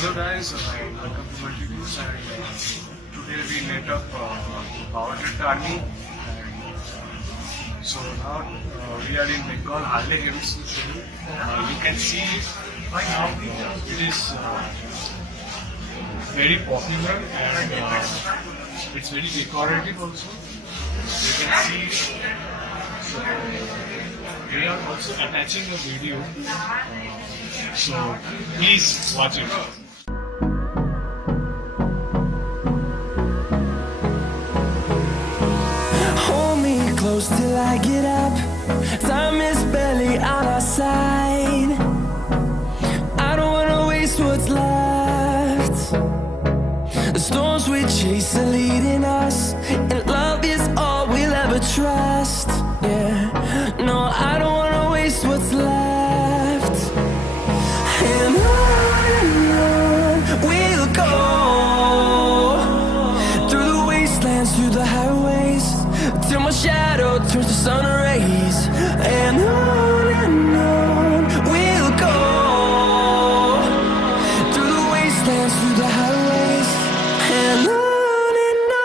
Hello guys, welcome to my videos and today we met up Powerdrift Army and so now we are in Bengal Harley Davidson showroom. You can see by now it is very popular and it's very decorative also. You can see we are also attaching a video. So please watch it. Hold me close till I get up. Time is barely on our side. I don't wanna waste what's left. The storms we chase are leading us, and love is all we'll ever trust. Yeah, no, I don't wanna waste what's left. And on we'll go, through the wastelands, through the highways, till my shadow turns to sun rays. And on we'll go, through the wastelands, through the highways, and on we'll go.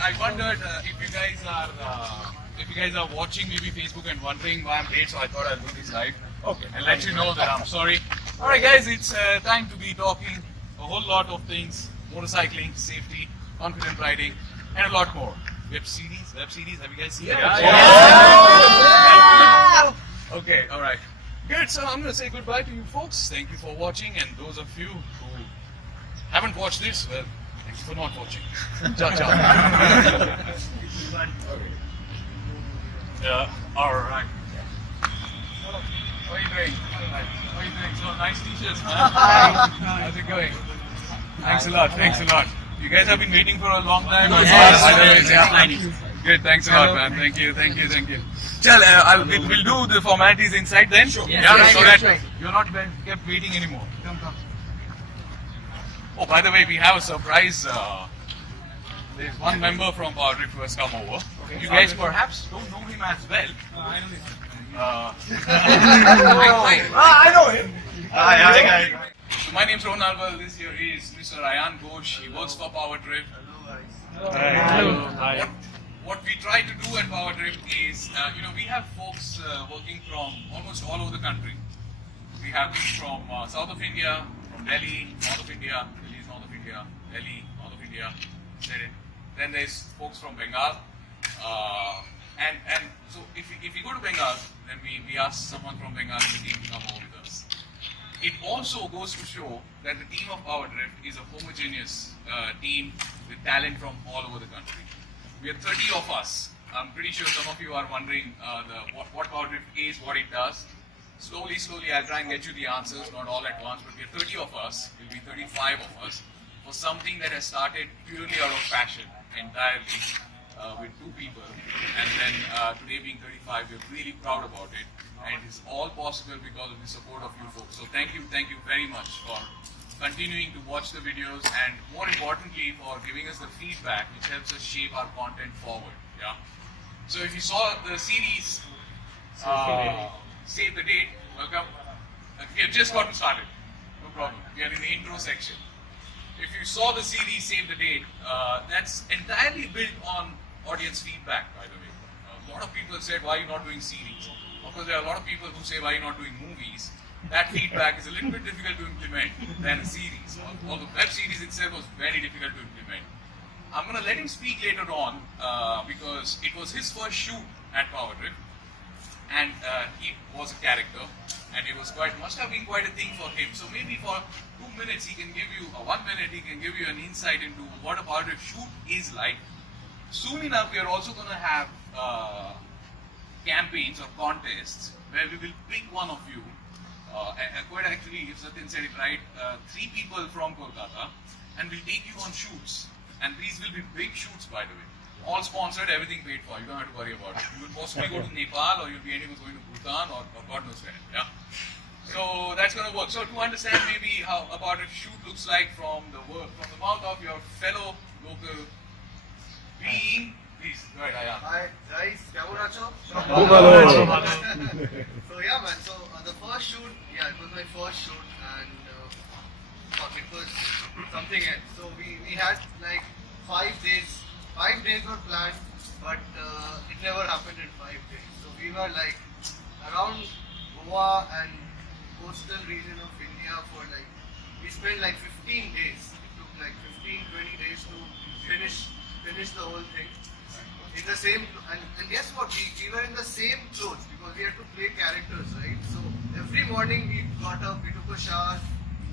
I wondered if you guys are watching maybe Facebook and wondering why I'm late, so I thought I'll do this live. Okay. And let you know that I'm sorry. Alright guys, it's time to be talking a whole lot of things. Motorcycling, safety, confident riding, and a lot more. Web series, have you guys seen it? Yeah. Okay, alright. Good, so I'm going to say goodbye to you folks. Thank you for watching, and those of you who haven't watched this, well, thank you for not watching. Ciao, ciao. Alright. How are you doing? How are you doing? So nice t-shirts, man. How's it going? Thanks a lot, thanks a lot. You guys have been waiting for a long time. Good, thanks a lot, man. Thank you. Chal, we'll do the formalities inside then. Sure. Yeah, so that you're not kept waiting anymore. Come. Oh, by the way, we have a surprise. There's one member from Powerdrift who has come over. Okay. You guys perhaps don't know him as well. I know him. I know him. Hi. So my name's Rohan. This here is Mr. Jaan. He works for Powerdrift. Hi. What we try to do at Powerdrift is, we have folks working from almost all over the country. We have people from south of India, from Delhi, north of India, Delhi is north of India, Delhi, north of India, then there's folks from Bengal. And so if we go to Bengal, then we ask someone from Bengal and the team to come over with us. It also goes to show that the team of Powerdrift is a homogeneous team with talent from all over the country. We are 30 of us. I'm pretty sure some of you are wondering what Powerdrift is, what it does. Slowly, I'll try and get you the answers, not all at once, but we are 30 of us, will be 35 of us, for something that has started purely out of passion, entirely, with 2 people. And then today being 35, we're really proud about it. And it's all possible because of the support of you folks. So thank you very much for continuing to watch the videos, and more importantly for giving us the feedback which helps us shape our content forward. Yeah. So if you saw the series Save the Date, welcome. We have just gotten started. No problem. We are in the intro section. If you saw the series Save the Date, that's entirely built on audience feedback, by the way. A lot of people said, why are you not doing series? Of course, there are a lot of people who say, why are you not doing movies? That feedback is a little bit difficult to implement than a series. Although the web series itself was very difficult to implement. I'm going to let him speak later on because it was his first shoot at Powerdrift, and he was a character, and it was must have been quite a thing for him. So maybe for 2 minutes he can give you, 1 minute he can give you an insight into what a Powerdrift shoot is like. Soon enough we are also going to have campaigns or contests where we will pick one of you. Quite actually, if Satyan said it right, 3 people from Kolkata, and we'll take you on shoots And these will be big shoots, by the way. All sponsored, everything paid for. You don't have to worry about it. You will possibly go to Nepal, or you'll be anyway going to Bhutan, or God knows where. Yeah. So that's going to work. So to understand maybe how about a shoot looks like from the mouth of your fellow local being, please go ahead, Ayaan. Hi guys, কেমন আছো? So yeah man, so the first shoot, yeah, it was my first shoot and it was something else. So we had like 5 days. 5 days were planned, but it never happened in 5 days. So we were like around Goa and coastal region of India for like, we spent like 15 days. It took like 15-20 days to finish the whole thing. In the same, and guess what, we were in the same clothes because we had to play characters, right? So every morning we got up, we took a shower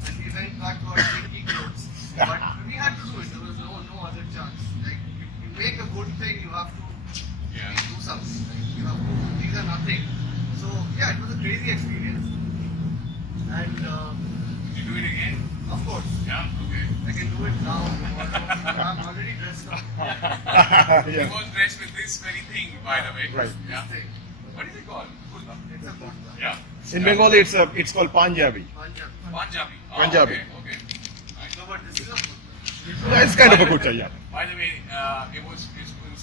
and we went back to our stinky clothes. But we had to do it, there was no other chance. Like, you make a good thing, you have to do something. Like, you have to, these are nothing. So yeah, it was a crazy experience. And you do it again? Of course. Yeah, okay. I can do it now. I'm already dressed up. He was dressed with this very thing, by the way. Right. Yeah. This thing. What is it called? Kurta. It's a kurta. Yeah. In Bengali, it's called Punjabi. Punjab. Punjabi. Oh, Punjabi. Okay. No, but this is a kurta. It's kind of a kurta, yeah. By the way, it was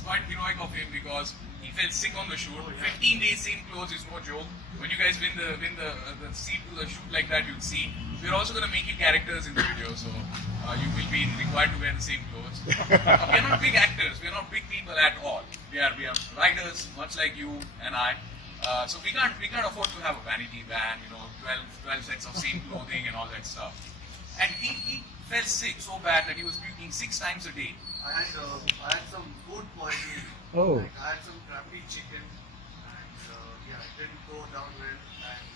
quite heroic of him because he fell sick on the shoot. 15 days same clothes is no joke. When you guys win the seat to the shoot like that, you'll see. We're also going to make you characters in the video, so you will be required to wear the same clothes. We're not big actors. We're not big people at all. We are writers, much like you and I. So we can't afford to have a vanity van, 12 sets of same clothing and all that stuff. And he fell sick so bad that he was puking 6 times a day. I had some food poisoning. Oh. Like, I had some crappy chicken, and yeah, it didn't go down well. And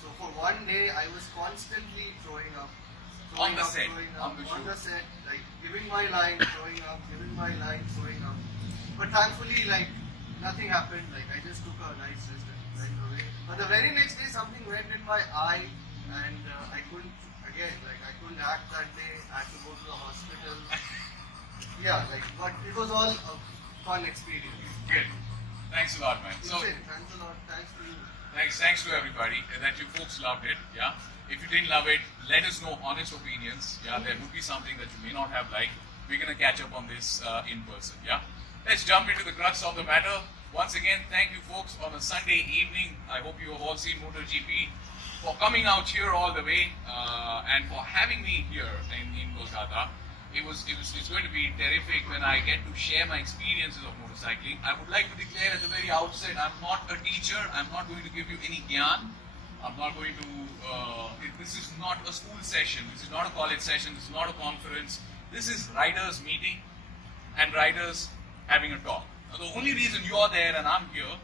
so for one day, I was constantly throwing up. On the set, on on the the shoot. set, like giving my line, throwing up, giving my line, throwing up. But thankfully, like nothing happened. Like I just took a nice rest and went away. But the very next day, something went in my eye, and I couldn't act that day. I had to go to the hospital. Yeah, like, but it was all a fun experience. Good. Thanks a lot, man. So Thanks a lot. Thanks to you. thanks to everybody that you folks loved it. Yeah. If you didn't love it, let us know honest opinions. Yeah. There would be something that you may not have liked. We're gonna catch up on this in person. Yeah. Let's jump into the crux of the matter. Once again, thank you folks on a Sunday evening. I hope you have all seen MotoGP for coming out here all the way and for having me here in Kolkata. It's going to be terrific when I get to share my experiences of motorcycling. I would like to declare at the very outset, I'm not a teacher. I'm not going to give you any Jaan. I'm not going to, this is not a school session. This is not a college session. This is not a conference. This is riders meeting and riders having a talk. Now, the only reason you're there and I'm here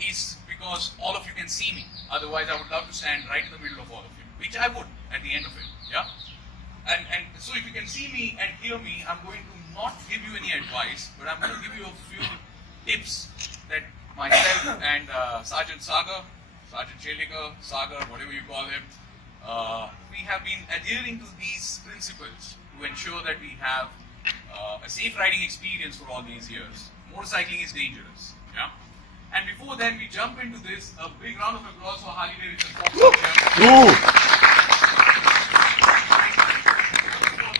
is because all of you can see me. Otherwise, I would love to stand right in the middle of all of you, which I would at the end of it. Yeah. And so if you can see me and hear me, I'm going to not give you any advice, but I'm going to give you a few tips that myself and Sergeant Chelika, Sagar, whatever you call him, we have been adhering to these principles to ensure that we have a safe riding experience for all these years. Motorcycling is dangerous. Yeah. And before then, we jump into this. A big round of applause for Harley Davidson.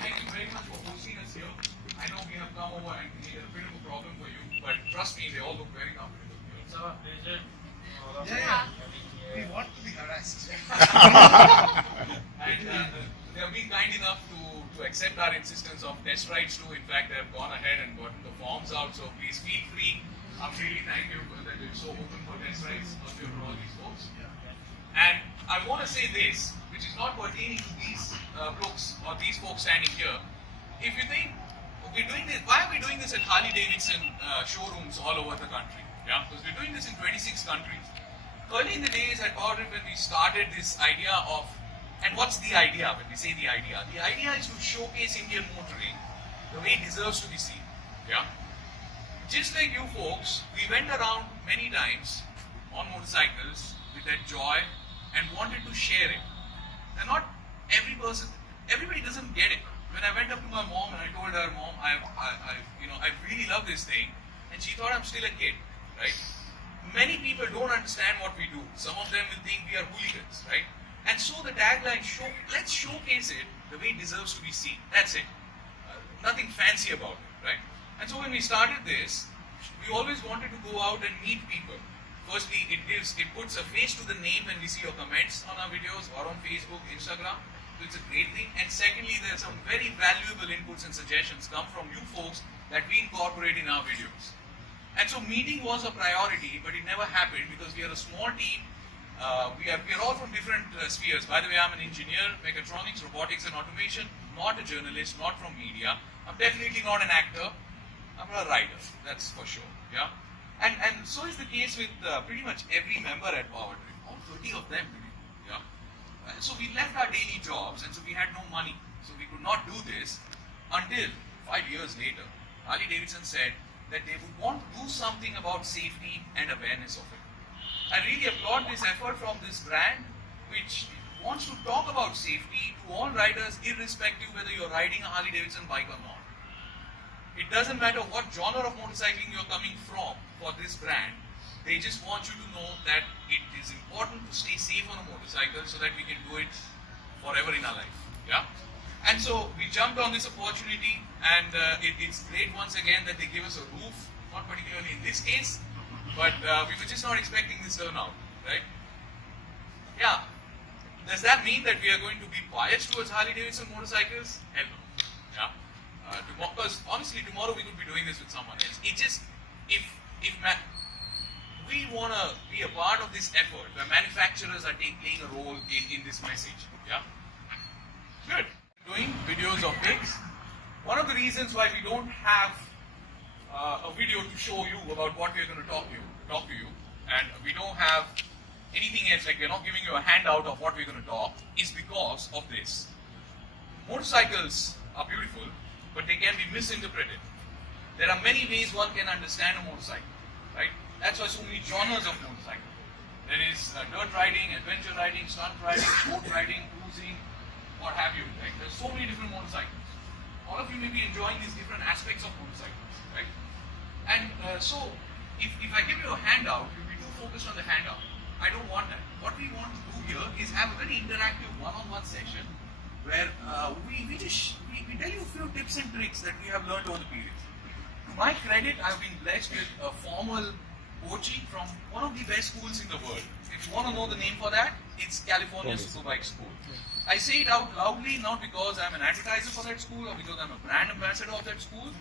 Thank you very much for hosting us here. I know we have come over and created a bit of a problem for you, but trust me, they all look very comfortable here. It's our pleasure. Yeah. We want to be harassed. And they have been kind enough to accept our insistence of test rides too. In fact, they have gone ahead and gotten the forms out, so please feel free. I'm really thankful that you're so open for test rides for all these folks. And I want to say this, which is not pertaining to these folks or these folks standing here. If you think we're doing this, why are we doing this at Harley Davidson showrooms all over the country? Yeah, because we're doing this in 26 countries. Early in the days at Powerdrift, when we started this idea of, and what's the idea when we say the idea? The idea is to showcase Indian motoring the way it deserves to be seen. Yeah. Just like you folks, we went around many times on motorcycles with that joy and wanted to share it. And not everybody doesn't get it. when I went up to my mom and I told her, Mom, I really love this thing, and she thought I'm still a kid, right? Many people don't understand what we do. Some of them will think we are hooligans, right? And so the tagline, let's showcase it the way it deserves to be seen. That's it. Nothing fancy about it, right? And so when we started this, we always wanted to go out and meet people. Firstly, it puts a face to the name when we see your comments on our videos or on Facebook, Instagram. So it's a great thing. And secondly, there's some very valuable inputs and suggestions come from you folks that we incorporate in our videos. And so meeting was a priority, but it never happened because we are a small team. We are all from different spheres. By the way, I'm an engineer, mechatronics, robotics and automation, not a journalist, not from media. I'm definitely not an actor. I'm a writer, that's for sure. Yeah. And so is the case with pretty much every member at Powerdrift, all 30 of them really. Yeah. So we left our daily jobs, and so we had no money. So we could not do this until 5 years later, Harley Davidson said that they would want to do something about safety and awareness of it. I really applaud this effort from this brand, which wants to talk about safety to all riders, irrespective whether you're riding a Harley Davidson bike or not. It doesn't matter what genre of motorcycling you're coming from for this brand. They just want you to know that it is important to stay safe on a motorcycle so that we can do it forever in our life. Yeah. And so we jumped on this opportunity, and it's great once again that they give us a roof, not particularly in this case, but we were just not expecting this turnout, right? Yeah. Does that mean that we are going to be biased towards Harley Davidson motorcycles? Hell no. Yeah. Because honestly, tomorrow we could be doing this with someone else. It just, we want to be a part of this effort where manufacturers are playing a role in this message. Yeah. Good. Doing videos of pigs. One of the reasons why we don't have a video to show you about what we're going to talk to you, and we don't have anything else, like we're not giving you a handout of what we're going to talk, is because of this. Motorcycles are beautiful, but they can be misinterpreted. There are many ways one can understand a motorcycle, right? That's why so many genres of motorcycle. There is dirt riding, adventure riding, stunt riding, sport riding, cruising, what have you, right? There's so many different motorcycles. All of you may be enjoying these different aspects of motorcycles, right? And so, if I give you a handout, you'll be too focused on the handout. I don't want that. What we want to do here is have a very interactive one-on-one session where we tell you a few tips and tricks that we have learned over the period. To my credit, I've been blessed with a formal coaching from one of the best schools in the world. If you want to know the name for that, it's California Superbike School. I say it out loudly, not because I'm an advertiser for that school or because I'm a brand ambassador of that school.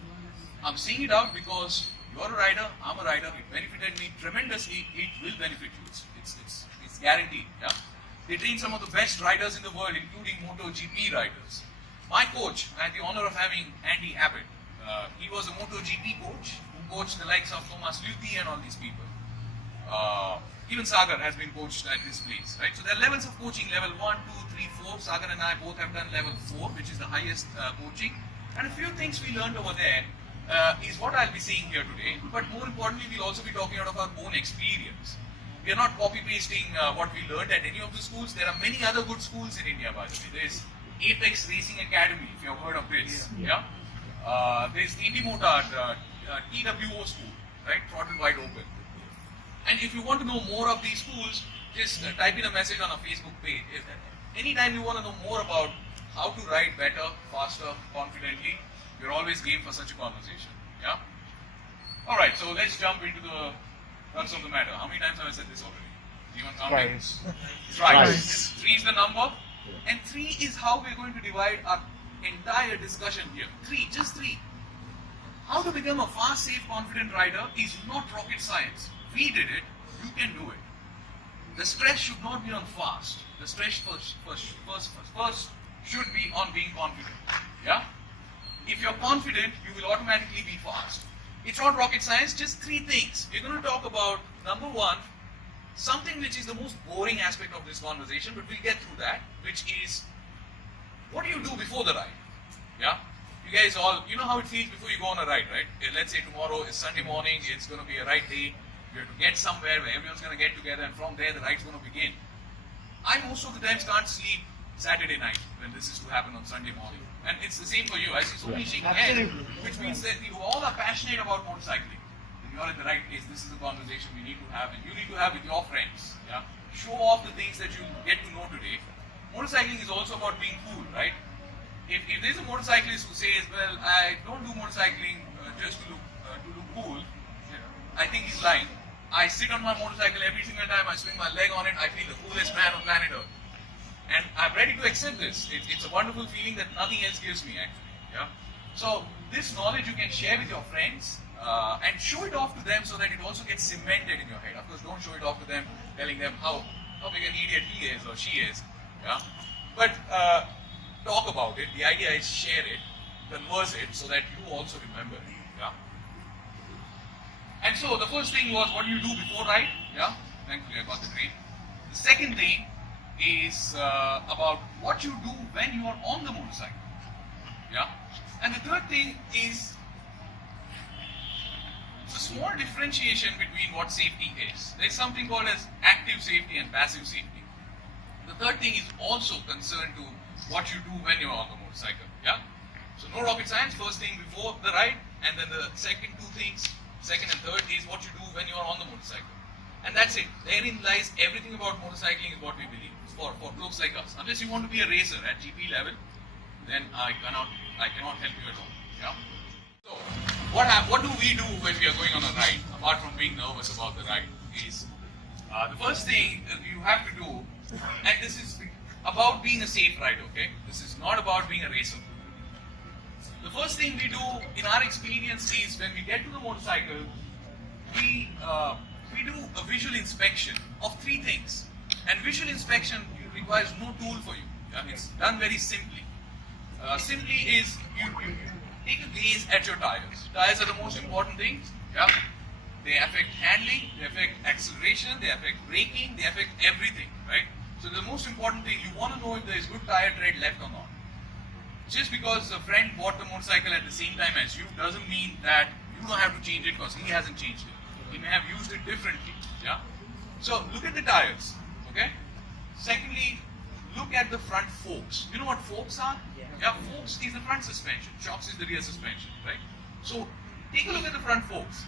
I'm saying it out because you're a rider, I'm a rider, it benefited me tremendously, it will benefit you. It's guaranteed. Yeah? They train some of the best riders in the world, including MotoGP riders. My coach, I had the honor of having Andy Abbott. He was a MotoGP coach who coached the likes of Thomas Luthi and all these people. Even Sagar has been coached at this place, right? So there are levels of coaching, level 1, 2, 3, 4. Sagar and I both have done level 4, which is the highest coaching. And a few things we learned over there is what I'll be saying here today. But more importantly, we'll also be talking out of our own experience. We are not copy-pasting what we learned at any of the schools. There are many other good schools in India, by the way. There's Apex Racing Academy, if you have heard of this. Yeah. There's the Indimotard TWO school, right? Throttle Wide Open. And if you want to know more of these schools, just type in a message on our Facebook page. Anytime you want to know more about how to ride better, faster, confidently, we're always game for such a conversation. Yeah? Alright, so let's jump into the crux of the matter. How many times have I said this already? Even counting? Thrice. 3 is the number. And 3 is how we're going to divide our entire discussion here. 3, just 3. How to become a fast, safe, confident rider is not rocket science. We did it, you can do it. The stress should not be on fast. The stress first should be on being confident. Yeah? If you're confident, you will automatically be fast. It's not rocket science, just 3 things. We're going to talk about, number 1, something which is the most boring aspect of this conversation, but we'll get through that, which is, what do you do before the ride? Yeah? You guys all, you know how it feels before you go on a ride, right? Let's say tomorrow is Sunday morning, it's going to be a ride day. You have to get somewhere where everyone's going to get together, and from there the ride's going to begin. I most of the times can't sleep Saturday night when this is to happen on Sunday morning. And it's the same for you. I see so many shaking hands, which means that you all are passionate about motorcycling. And you're in the right place. This is the conversation we need to have, and you need to have with your friends. Yeah, show off the things that you get to know today. Motorcycling is also about being cool, right? If there's a motorcyclist who says, well, I don't do motorcycling just to look cool, I think he's lying. I sit on my motorcycle every single time I swing my leg on it, I feel the coolest man on planet Earth. And I'm ready to accept this. It's a wonderful feeling that nothing else gives me, actually. Yeah. So this knowledge you can share with your friends and show it off to them so that it also gets cemented in your head. Of course, don't show it off to them telling them how big an idiot he is or she is. Yeah. But talk about it. The idea is share it, converse it so that you also remember it. Yeah. And so the first thing was what do you do before ride? Yeah. Thankfully I got the grade. The second thing is about what you do when you are on the motorcycle. Yeah. And the third thing is a small differentiation between what safety is. There is something called as active safety and passive safety. The third thing is also concerned to what you do when you're on the motorcycle. Yeah. So no rocket science. First thing before the ride, and then the second two things, second and third, is what you do when you're on the motorcycle. And that's it. Therein lies everything about motorcycling is what we believe. For folks like us. Unless you want to be a racer at GP level, then I cannot help you at all. Yeah. So what do we do when we are going on a ride? Apart from being nervous about the ride, is the first thing that you have to do, and this is about being a safe ride. Okay, this is not about being a racer. The first thing we do in our experience is when we get to the motorcycle, we do a visual inspection of three things. And visual inspection requires no tool for you. Yeah? It's done very simply. Simply is you take a gaze at your tires. Tires are the most important things. Yeah? They affect handling, they affect acceleration, they affect braking, they affect everything. Right? So the most important thing, you want to know if there is good tire tread left or not. Just because a friend bought the motorcycle at the same time as you doesn't mean that you don't have to change it because he hasn't changed it. He may have used it differently. Yeah? So look at the tires. Okay? Secondly, look at the front forks. You know what forks are? Yeah, forks is the front suspension. Shocks is the rear suspension, right? So take a look at the front forks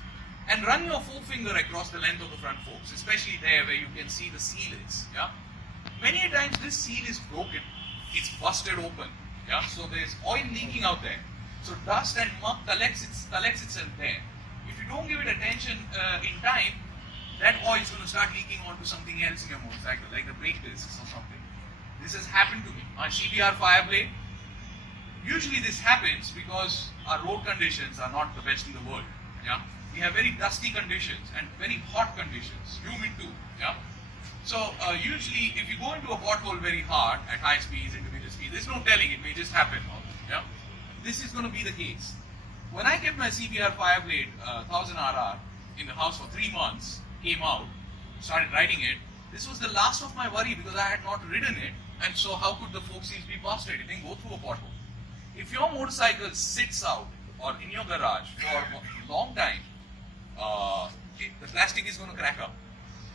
and run your forefinger across the length of the front forks, especially there where you can see the seal is. Yeah? Many a times this seal is broken. It's busted open. Yeah? So there's oil leaking out there. So dust and muck collects itself there. If you don't give it attention in time, that oil is going to start leaking onto something else in your motorcycle, like the brake discs or something. This has happened to me. On CBR Fireblade, usually this happens because our road conditions are not the best in the world. Yeah, we have very dusty conditions and very hot conditions, humid too. Yeah, so usually if you go into a pothole very hard at high speeds, intermediate speeds, there's no telling, it may just happen. Yeah, this is going to be the case. When I kept my CBR Fireblade 1000 RR in the house for 3 months, came out, started riding it, this was the last of my worry because I had not ridden it, and so how could the fork seals be busted? It didn't go through a pothole. If your motorcycle sits out or in your garage for a long time, the plastic is going to crack up.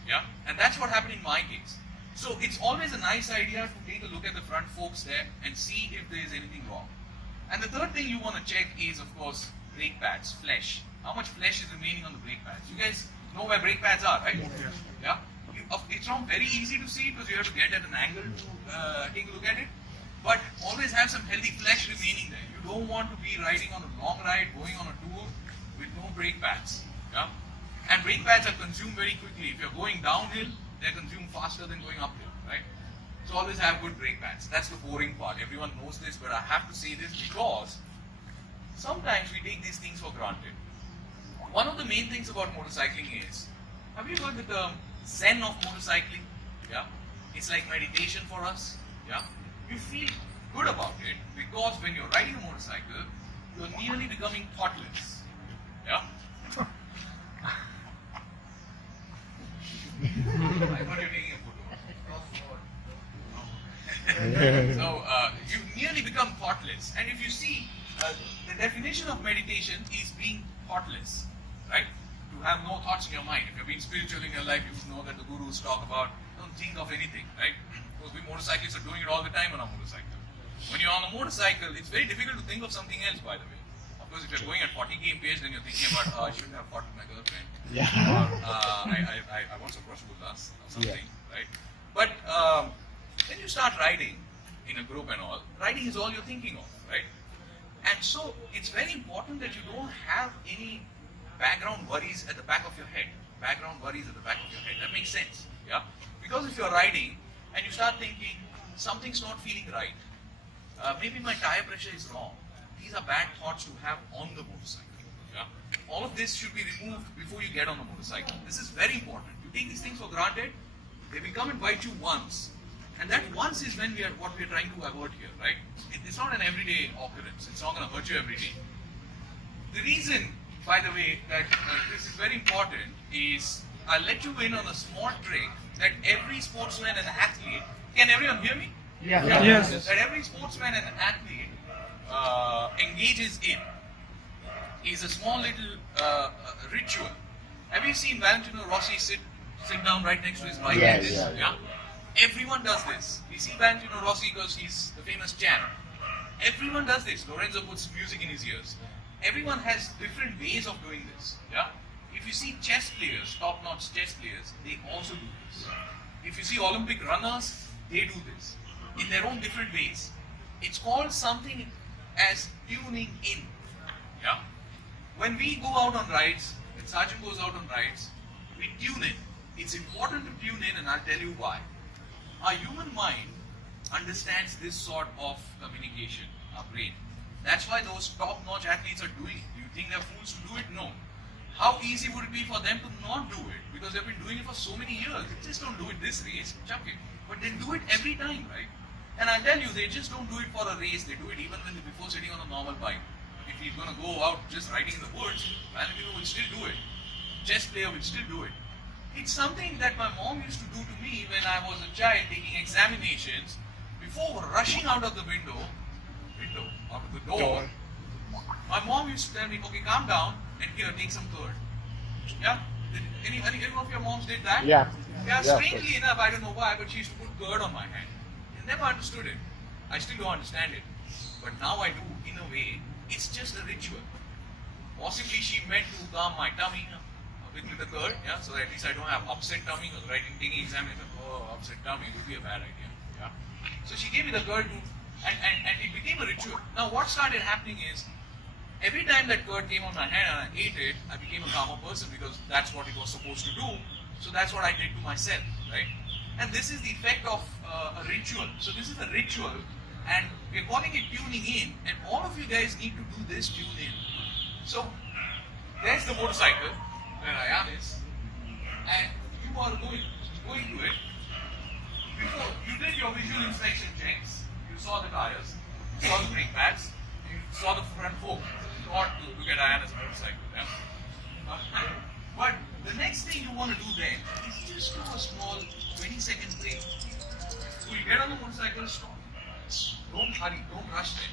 Yeah, and that's what happened in my case. So it's always a nice idea to take a look at the front forks there and see if there is anything wrong. And the third thing you want to check is, of course, brake pads, flesh. How much flesh is remaining on the brake pads? You guys know where brake pads are, right? Yeah. It's not very easy to see because you have to get at an angle to take a look at it. But always have some healthy flesh remaining there. You don't want to be riding on a long ride, going on a tour with no brake pads. Yeah. And brake pads are consumed very quickly. If you're going downhill, they're consumed faster than going uphill, right? So always have good brake pads. That's the boring part. Everyone knows this, but I have to say this because sometimes we take these things for granted. One of the main things about motorcycling is, have you heard the term Zen of motorcycling? Yeah, it's like meditation for us. Yeah, you feel good about it because when you're riding a motorcycle, you're nearly becoming thoughtless. Yeah. I thought you're taking a photo. So you nearly become thoughtless, and if you see, the definition of meditation is being thoughtless, right? To have no thoughts in your mind. If you're being spiritual in your life, you know that the gurus talk about don't think of anything, right? Because we motorcyclists are doing it all the time on our motorcycle. When you're on a motorcycle, it's very difficult to think of something else, by the way. Of course, if you're going at 40 km/h, then you're thinking about, I shouldn't have fought with my girlfriend. Yeah. Or, I want some rasgullas or something, right? But when you start riding in a group and all, riding is all you're thinking of, right? And so it's very important that you don't have any background worries at the back of your head. Background worries at the back of your head. That makes sense, yeah? Because if you're riding and you start thinking, something's not feeling right, maybe my tire pressure is wrong. These are bad thoughts to have on the motorcycle, yeah? All of this should be removed before you get on the motorcycle. This is very important. You take these things for granted, they will come and bite you once. And that once is when what we are trying to avoid here, right? It's not an everyday occurrence. It's not going to hurt you every day. The reason, by the way, that this is very important is I'll let you in on a small trick that every sportsman and athlete, can everyone hear me? Yeah. Yes. That every sportsman and athlete engages in is a small little ritual. Have you seen Valentino Rossi sit down right next to his bike like this? Yeah. Everyone does this. We see Valentino Rossi because he's the famous Jaan. Everyone does this. Lorenzo puts music in his ears. Everyone has different ways of doing this. Yeah. If you see chess players, top-notch chess players, they also do this. If you see Olympic runners, they do this in their own different ways. It's called something as tuning in. Yeah. When we go out on rides, when Sergeant goes out on rides, we tune in. It's important to tune in, and I'll tell you why. Our human mind understands this sort of communication, our brain. That's why those top-notch athletes are doing it. Do you think they're fools to do it? No. How easy would it be for them to not do it? Because they've been doing it for so many years. They just don't do it this race, chuck it. But they do it every time, right? And I tell you, they just don't do it for a race. They do it even before sitting on a normal bike. If he's going to go out just riding in the woods, Valentino will still do it. Chess player will still do it. It's something that my mom used to do to me when I was a child taking examinations. Before rushing out of the out of the door, my mom used to tell me, okay, calm down and here, take some curd. Yeah? Any of your moms did that? Yeah. Yeah, strangely enough, I don't know why, but she used to put curd on my hand. I never understood it. I still don't understand it. But now I do, in a way. It's just a ritual. Possibly she meant to calm my tummy with the curd, yeah, so that at least I don't have upset tummy, because taking examination, upset tummy would be a bad idea. Yeah. So she gave me the curd and it became a ritual. Now what started happening is, every time that curd came on my hand and I ate it, I became a calmer person because that's what it was supposed to do. So that's what I did to myself, right? And this is the effect of a ritual. So this is a ritual, and we're calling it tuning in, and all of you guys need to do this tune in. So there's the motorcycle where Jaan is, and you are going to it. Before you did your visual inspection checks, you saw the tires, you saw the brake pads, you saw the front fork. You ought to look at Jaan as a motorcycle. Yeah? But the next thing you want to do then is just do a small 20-second break. So you get on the motorcycle, stop. Don't hurry, don't rush them.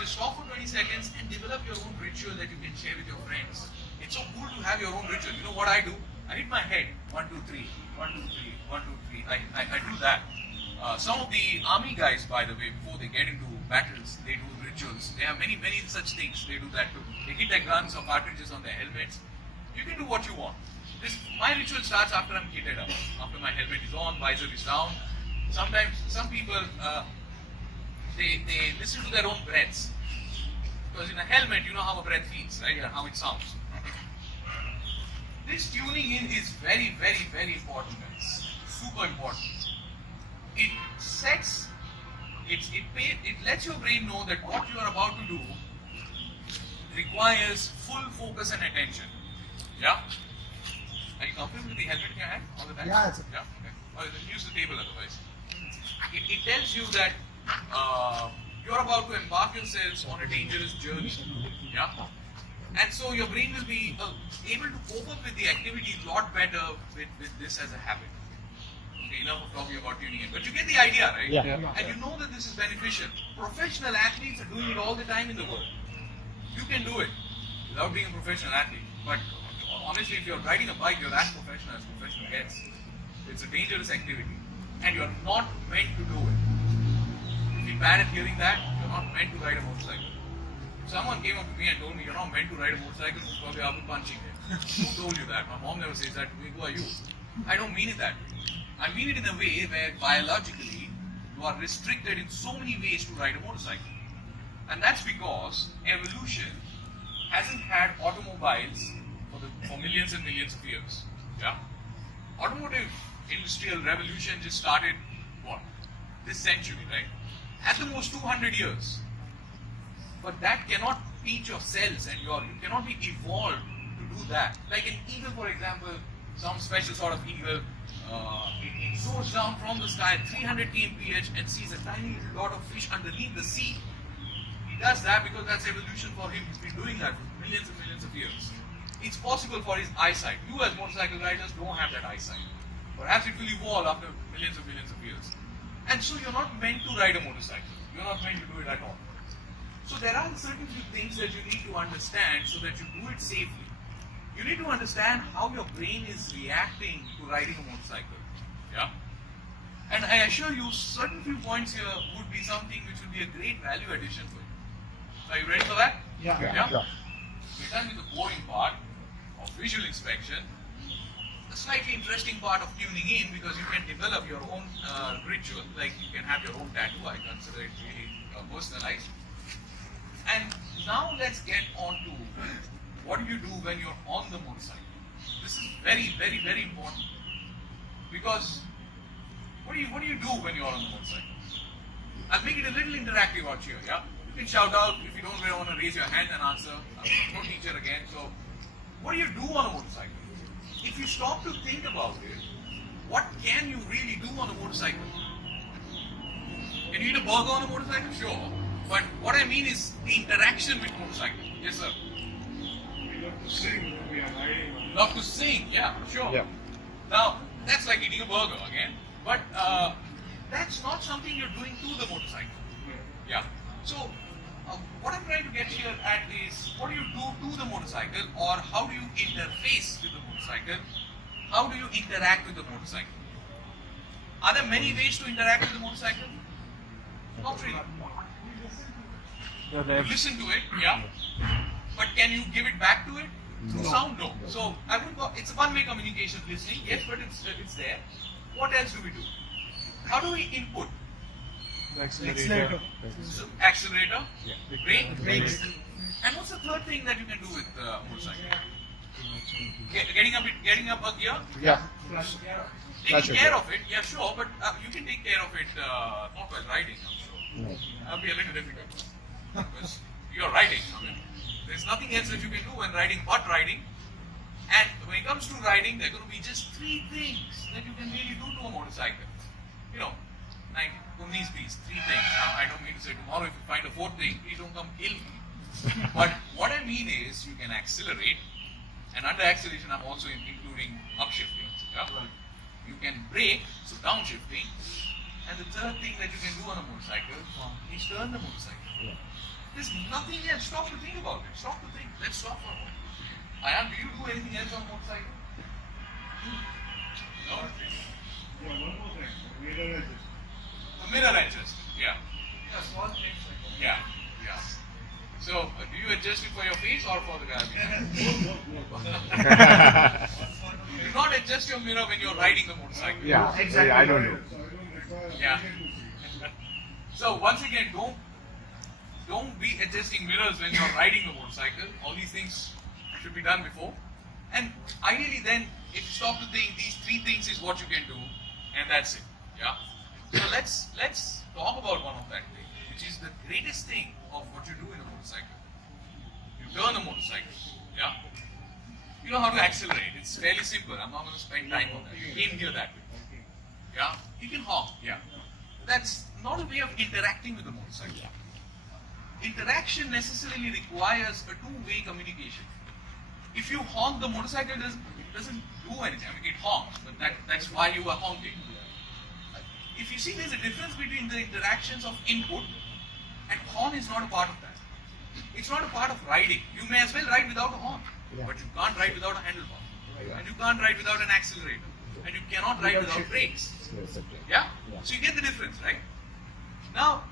Just stop for 20 seconds and develop your own ritual that you can share with your friends. It's so cool to have your own ritual. You know what I do? I hit my head. 1, 2, 3, 1, 2, 3, 1, 2, 3. I do that. Some of the army guys, by the way, before they get into battles, they do rituals. They have many such things. They do that too. They hit their guns or cartridges on their helmets. You can do what you want. My ritual starts after I'm kitted up. After my helmet is on, visor is down. Sometimes some people they listen to their own breaths. Because in a helmet, you know how a breath feels, right? And how it sounds. This tuning in is very important, guys. Super important. It sets, it lets your brain know that what you are about to do requires full focus and attention. Yeah? Are you comfortable with the helmet in your hand all the time? Yeah, it's yeah? Okay. Or use the table otherwise. It tells you that you're about to embark yourselves on a dangerous journey. Yeah? And so your brain will be able to cope up with the activity a lot better with this as a habit. Okay, enough of talking about tuning in. But you get the idea, right? Yeah. And you know that this is beneficial. Professional athletes are doing it all the time in the world. You can do it without being a professional athlete. But honestly, if you're riding a bike, you're as professional gets. It's a dangerous activity. And you're not meant to do it. If you really bad at hearing that. You're not meant to ride a motorcycle. If someone came up to me and told me you're not meant to ride a motorcycle, probably I'll be punching him. Who told you that? My mom never says that to me. Who are you? I don't mean it that way. I mean it in a way where biologically you are restricted in so many ways to ride a motorcycle. And that's because evolution hasn't had automobiles for millions and millions of years. Yeah? Automotive industrial revolution just started, what? This century, right? At the most 200 years. But that cannot teach your cells and you cannot be evolved to do that. Like an eagle, for example, some special sort of eagle, it soars down from the sky at 300 kmph and sees a tiny little dot of fish underneath the sea. He does that because that's evolution for him. He's been doing that for millions and millions of years. It's possible for his eyesight. You as motorcycle riders don't have that eyesight. Perhaps it will evolve after millions of years. And so you're not meant to ride a motorcycle. You're not meant to do it at all. So there are certain few things that you need to understand so that you do it safely. You need to understand how your brain is reacting to riding a motorcycle. Yeah? And I assure you, certain few points here would be something which would be a great value addition for you. Are you ready for that? Yeah. We're done with the boring part of visual inspection. The slightly interesting part of tuning in, because you can develop your own ritual, like you can have your own tattoo. I consider it really personalized. And now let's get on to what do you do when you're on the motorcycle. This is very, very, very important. Because what do you do when you're on the motorcycle? I'll make it a little interactive out here, yeah? You can shout out if you don't really want to raise your hand and answer. I'm no teacher again, so what do you do on a motorcycle? If you stop to think about it, what can you really do on a motorcycle? Can you eat a burger on a motorcycle? Sure. But what I mean is the interaction with motorcycle. Yes, sir. We love to sing when we are riding. Love to sing, yeah, sure. Yeah. Now, that's like eating a burger again. But that's not something you're doing to the motorcycle. Yeah. So, what I'm trying to get here at is, what do you do to the motorcycle, or how do you interface with the motorcycle? How do you interact with the motorcycle? Are there many ways to interact with the motorcycle? Not really. You listen to it, yeah. But can you give it back to it? Through sound? No. So I wouldn't go, it's a one-way communication, listening, yes, but it's there. What else do we do? How do we input? Accelerator. So, accelerator, brakes. And what's the third thing that you can do with motorcycle? Getting up a gear? Yeah. Taking care of it, yeah, sure, but you can take care of it not while riding, I'm sure. That'll be a little difficult. Because you're riding. I mean, there's nothing else that you can do when riding but riding. And when it comes to riding, there are going to be just three things that you can really do to a motorcycle. You know, like these 3 things. Now, I don't mean to say tomorrow if you find a fourth thing, please don't come kill me. But what I mean is you can accelerate, and under acceleration I'm also including upshifting. Yeah? You can brake, so downshifting. And the third thing that you can do on a motorcycle is turn the motorcycle. There's nothing else. Stop to think about it. Stop to think. Let's stop for a moment. Ayan, do you do anything else on a motorcycle? No? Yeah, one more thing. Mirror adjustment. The mirror adjustment. Yeah. Yeah, small things like that. Yeah. Yeah. So, do you adjust it for your face or for the guy behind? Do not adjust your mirror when you're riding the motorcycle. Yeah. Exactly. I don't know. So I don't require Yeah. anything So once again, don't be adjusting mirrors when you're riding the motorcycle. All these things should be done before. And ideally then, if you stop to think, these 3 things is what you can do, and that's it. Yeah. So let's talk about one of that thing, which is the greatest thing of what you do in a motorcycle. You turn a motorcycle. Yeah. You know how to accelerate. It's fairly simple. I'm not going to spend time on that. You came here that way. Yeah. You can honk. Yeah. That's not a way of interacting with the motorcycle. Interaction necessarily requires a 2-way communication. If you honk, the motorcycle doesn't do anything. I mean, it honks, but that's why you are honking. If you see, there's a difference between the interactions of input, and horn is not a part of that. It's not a part of riding. You may as well ride without a horn, but you can't ride without a handlebar, and you can't ride without an accelerator, and you cannot ride without brakes. Yeah? So you get the difference, right? Now,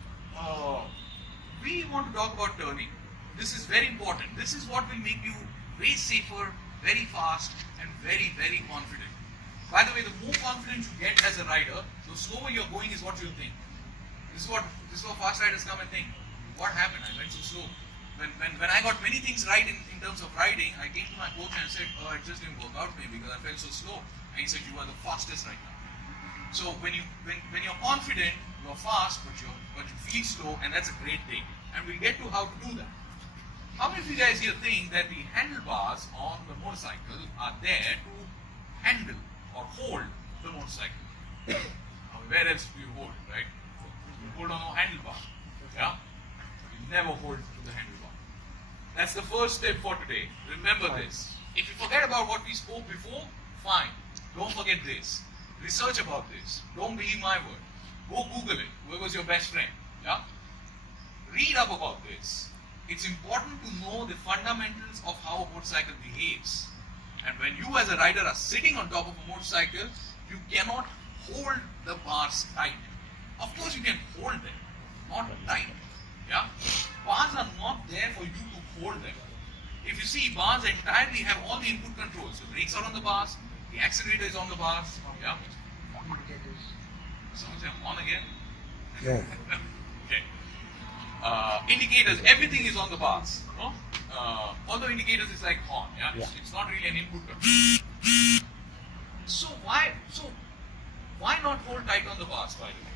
we want to talk about turning. This is very important. This is what will make you way safer, very fast, and very, very confident. By the way, the more confidence you get as a rider, the slower you're going is what you'll think. This is what fast riders come and think. What happened? I went so slow. When I got many things right in terms of riding, I came to my coach and said, oh, it just didn't work out for me because I felt so slow. And he said, you are the fastest right now. So when you're confident, you're fast, but you feel slow, and that's a great thing. And we'll get to how to do that. How many of you guys here think that the handlebars on the motorcycle are there to handle or hold the motorcycle? Where else do you hold, right? You hold on a handlebar. Yeah? You never hold to the handlebar. That's the first step for today. Remember this. If you forget about what we spoke before, fine. Don't forget this. Research about this. Don't believe my word. Go Google it. Whoever's your best friend. Yeah? Read up about this. It's important to know the fundamentals of how a motorcycle behaves. And when you as a rider are sitting on top of a motorcycle, you cannot hold the bars tight. Of course you can hold them, not tight. Yeah? Bars are not there for you to hold them. If you see, bars entirely have all the input controls. The brakes are on the bars, the accelerator is on the bars. Yeah? Someone say I'm on again? Yeah. Okay. Indicators, everything is on the bars. No? Although indicators is like horn, yeah? It's not really an input control. So why not hold tight on the bars, by the way?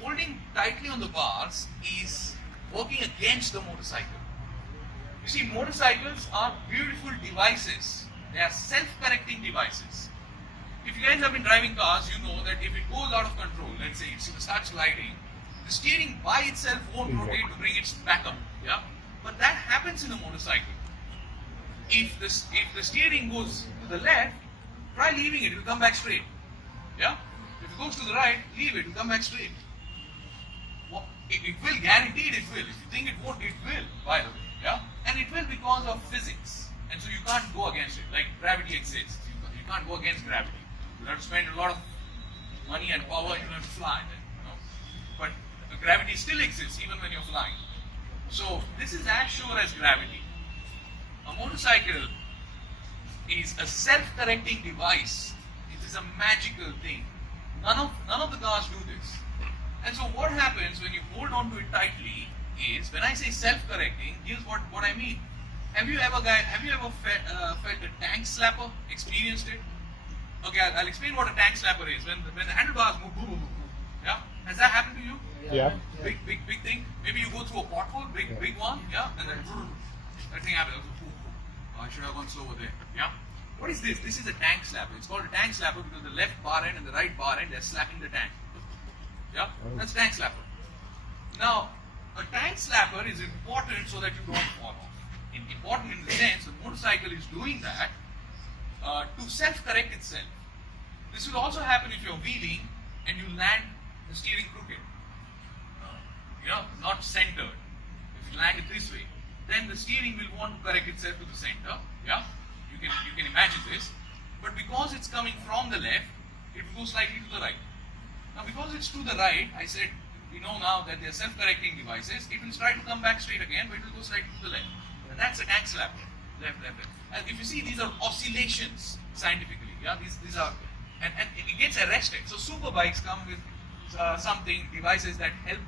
Holding tightly on the bars is working against the motorcycle. You see, motorcycles are beautiful devices. They are self-correcting devices. If you guys have been driving cars, you know that if it goes out of control, let's say it starts sliding, the steering by itself won't rotate to bring it back up. Yeah? But that happens in a motorcycle. If the steering goes to the left, try leaving it, it will come back straight. Yeah? If it goes to the right, leave it, it will come back straight. Well, it will, guaranteed it will. If you think it won't, it will, by the way. Yeah? And it will because of physics. And so you can't go against it. Like gravity exists. You can't go against gravity. You have to spend a lot of money and power, you have to fly. You know? But gravity still exists even when you're flying. So this is as sure as gravity. A motorcycle is a self-correcting device. It is a magical thing. None of the cars do this. And so what happens when you hold on to it tightly is, when I say self-correcting, here's what I mean. Have you ever felt a tank slapper? Experienced it? Okay, I'll explain what a tank slapper is. When the handlebars move, boom, boom, boom, boom. Yeah? Has that happened to you? Yeah. Big thing. Maybe you go through a pothole, big one, yeah, and then that thing happens. I should have gone slower there. Yeah. What is this? This is a tank slapper. It's called a tank slapper because the left bar end and the right bar end, they're slapping the tank. Yeah, that's tank slapper. Now, a tank slapper is important so that you don't fall off. Important in the sense the motorcycle is doing that to self-correct itself. This will also happen if you're wheeling and you land the steering crooked. Not centered. If you land it this way, then the steering will want to correct itself to the center. Yeah, you can imagine this. But because it's coming from the left, it will go slightly to the right. Now, because it's to the right, I said we know now that they're self-correcting devices. It will try to come back straight again, but it will go slightly to the left. And that's a tank slapper. Left. And if you see, these are oscillations scientifically. Yeah, these are, and it gets arrested. So super bikes come with devices that help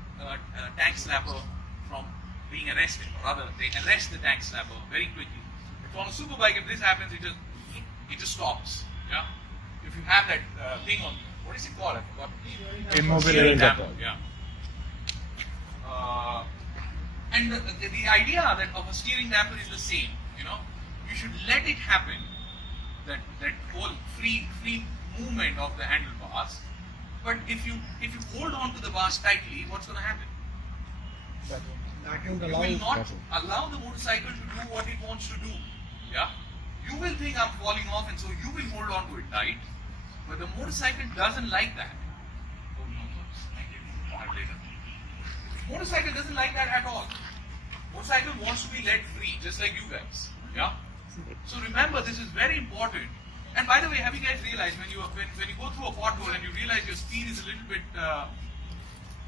tank slapper from being arrested, or rather, they arrest the tank slapper very quickly. So on a super bike, if this happens, it just stops. Yeah. If you have that thing on, what is it called? I forgot. Immobility damper. Yeah. And the idea that of a steering damper is the same. You should let it happen. That whole free movement of the handlebars. But if you hold on to the bars tightly, what's going to happen? You will not allow the motorcycle to do what it wants to do. Yeah? You will think I'm falling off, and so you will hold on to it tight. But the motorcycle doesn't like that. Motorcycle doesn't like that at all. Motorcycle wants to be let free, just like you guys. Yeah? So remember, this is very important. And by the way, have you guys realized when you go through a pothole and you realize your speed is a little bit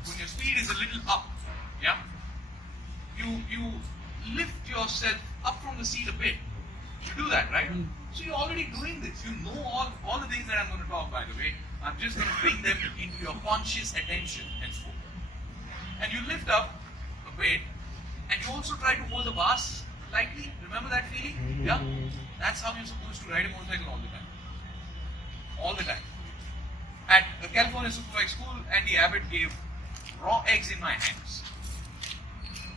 when your speed is a little up, yeah, you lift yourself up from the seat a bit. You do that, right? So you're already doing this. You know all the things that I'm going to talk, by the way. I'm just going to bring them into your conscious attention henceforth. And you lift up a bit, and you also try to hold the bars lightly. Remember that feeling? Yeah? That's how you're supposed to ride a motorcycle all the time. All the time. At a California Superbike school, Andy Abbott gave raw eggs in my hands.